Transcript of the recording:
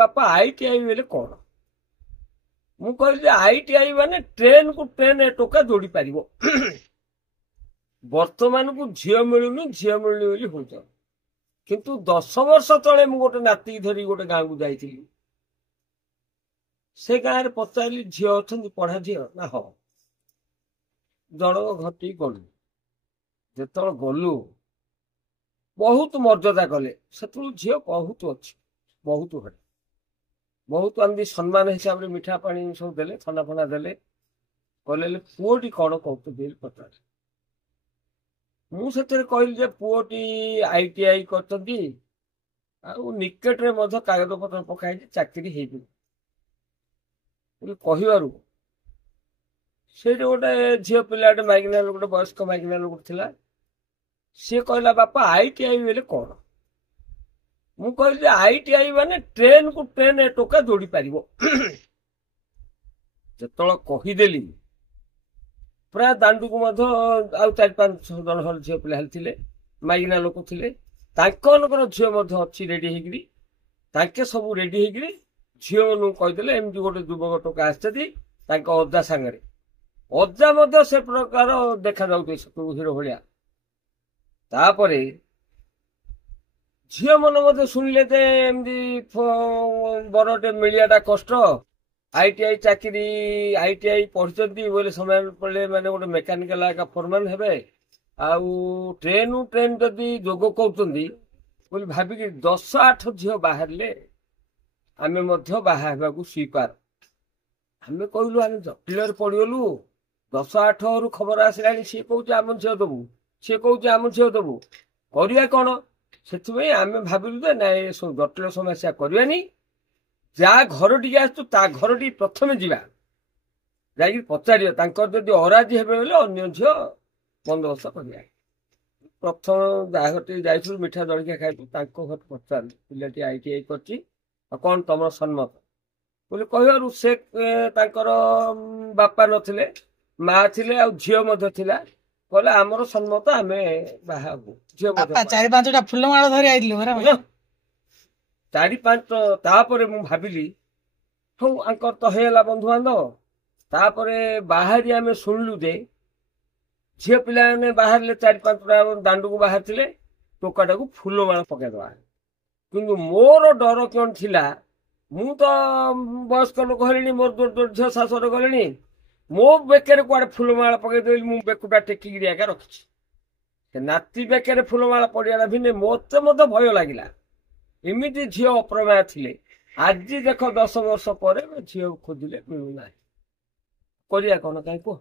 ବାପା ITI ବୋଲେ କଣ? ମୁଁ କହିଲି ITI ମାନେ ଟ୍ରେନ କୁ ଟ୍ରେନ ଟୋକା ଯୋଡ଼ି ପାରିବ। ବର୍ତ୍ତମାନକୁ ଝିଅ ମିଳୁନି ବୋଲି ହଉଛ। କିନ୍ତୁ 10 ବର୍ଷ ତଳେ ମୁଁ ଗୋଟେ ନାତି ଧରି ଗୋଟେ ଗାଁକୁ ଯାଇଥିଲି। ସେ ଗାଁରେ ପଚାରିଲି ଝିଅ ଅଛନ୍ତି ପଢା ଝିଅ ନା ହଁ। ଜଣକ ଘରଟି ଗଲୁ। ଯେତେବେଳେ ଗଲୁ ବହୁତ ମର୍ଯ୍ୟାଦା କଲେ। ସେତେବେଳେ ଝିଅ ବହୁତ ଅଛି, ବହୁତ ଘରେ ବହୁତ ଏମିତି ସମ୍ମାନ ହିସାବରେ ମିଠା ପାଣି ସବୁ ଦେଲେ, ଥଣ୍ଡା ଫଣ୍ଡା ଦେଲେ। କହିଲେ ପୁଅଟି କଣ କହୁଛନ୍ତି ପଚାରେ। ମୁଁ ସେଥିରେ କହିଲି ଯେ ପୁଅଟି ITI କରିଛନ୍ତି, ଆଉ ନିକଟରେ ମଧ୍ୟ କାଗଜପତ୍ର ପକାଇଛି, ଚାକିରି ହେଇଯିବ। କହିବାରୁ ସେଇଠି ଗୋଟେ ଝିଅ ପିଲାଟେ ମାଇକିନା ଗୋଟେ ବୟସ୍କ ମାଇକିନା ଲୋକ ଥିଲା। ସିଏ କହିଲା ବାପା ITI ବୋଲେ କଣ? ମୁଁ କହିଲି ITI ମାନେ ଟ୍ରେନ କୁ ଟ୍ରେନ ଟୋକା ଯୋଡ଼ି ପାରିବ। ଯେତେବେଳେ କହିଦେଲି ପ୍ରାୟ ଦାଣ୍ଡକୁ ମଧ୍ୟ ଆଉ 4-5 ଜଣ ଝିଅ ପିଲା ଥିଲେ, ମାଇକିନା ଲୋକ ଥିଲେ। ତାଙ୍କର ଝିଅ ମଧ୍ୟ ଅଛି ରେଡି ହେଇକିରି। ତାଙ୍କେ ସବୁ ରେଡି ହେଇକିରି ଝିଅ ମାନଙ୍କୁ କହିଦେଲେ ଏମିତି ଗୋଟେ ଯୁବକ ଟୋକା ଆସିଛନ୍ତି ତାଙ୍କ ଅଜା ସାଙ୍ଗରେ। ଅଜା ମଧ୍ୟ ସେ ପ୍ରକାର ଦେଖାଯାଉଛି ହିରୋ ଭଳିଆ। ତାପରେ ଝିଅ ମାନେ ମଧ୍ୟ ଶୁଣିଲେ ଯେ ଏମିତି ବରଟେ ମିଳିବାଟା କଷ୍ଟ। ITI ଚାକିରି ITI ପଢିଛନ୍ତି ବୋଲେ ସମୟ ପଡିଲେ ମାନେ ଗୋଟେ ମେକାନିକାଲ ଏକା ଫୋରମାନ ହେବେ। ଆଉ ଟ୍ରେନ ଯଦି ଯୋଗ କରୁଛନ୍ତି ବୋଲି ଭାବିକି 10-8 ଝିଅ ବାହାରିଲେ ଆମେ ମଧ୍ୟ ବାହା ହେବାକୁ ସ୍ୱୀକାର। ଆମେ କହିଲୁ ଆମେ ଜଟିଳରେ ପଡିଗଲୁ। 10-8 ଖବର ଆସିଲାଣି, ସିଏ କହୁଛି ଆମ ଝିଅ ଦବୁ, ସିଏ କହୁଛି ଆମ ଝିଅ ଦବୁ, କରିବା କଣ? ସେଥିପାଇଁ ଆମେ ଭାବିଲୁ ଯେ ନାଇଁ ସବୁ ଜଟିଳ ସମସ୍ୟା କରିବାନି। ଯାହା ଘରଟିକି ଆସୁଛୁ ତା ଘରଟି ପ୍ରଥମେ ଯିବା, ଯାଇକି ପଚାରିବା। ତାଙ୍କର ଯଦି ଅରାଜି ହେବେ ବୋଲେ ଅନ୍ୟ ଝିଅ ବନ୍ଦୋବସ୍ତ କରିବା। ପ୍ରଥମ ଯାହା ଘରଟିକି ଯାଇଥିଲୁ, ମିଠା ଜଳଖିଆ ଖାଇଥିଲୁ, ତାଙ୍କ ଘର ପଚାରିଲୁ ପିଲାଟି ITI କରିଛି, ଆଉ କଣ ତମର ସମ୍ମତ ବୋଲି କହିବାରୁ ସେ ତାଙ୍କର ବାପା ନଥିଲେ, ମା ଥିଲେ, ଆଉ ଝିଅ ମଧ୍ୟ ଥିଲା। କହିଲେ ଆମର ସମ୍ମତ, ଆମେ ବାହା ହବୁ। ଝିଅ ମଧ୍ୟ 4-5ଟା ଫୁଲମାଳ ଧରି ଆଇଥିଲୁ। 4-5। ତାପରେ ମୁଁ ଭାବିଲି ହଉ ଆଙ୍କର ତ ହେଇଗଲା ବନ୍ଧୁବାନ୍ଧବ। ତାପରେ ବାହାରି ଆମେ ଶୁଣିଲୁ ଯେ ଝିଅ ପିଲାମାନେ ବାହାରିଲେ, 4-5ଟା ଦାଣ୍ଡକୁ ବାହାରିଥିଲେ ଟୋକାଟାକୁ ଫୁଲମାଳ ପକେଇଦବା। କିନ୍ତୁ ମୋର ଡର କଣ ଥିଲା, ମୁଁ ତ ବୟସ୍କ ଲୋକ ହେଲିଣି, ମୋର ଝିଅ ଶାଶୁଘର ଗଲେଣି, ମୋ ବେକରେ କୁଆଡେ ଫୁଲମାଳ ପକେଇଦେଲି। ମୁଁ ବେକୁଟା ଟେକିକିରି ଆକା ରଖିଛି। ସେ ନାତି ବେକରେ ଫୁଲମାଳ ପଡିଗଲା ଭିନେ ମତେ ମଧ୍ୟ ଭୟ ଲାଗିଲା। ଏମିତି ଝିଅ ଅପ୍ରମେୟ ଥିଲେ। ଆଜି ଦେଖ 10 ବର୍ଷ ପରେ ଝିଅ ଖୋଜିଲେ ମିଳୁନାହିଁ। କରିବା କଣ କାହିଁ କୁହ?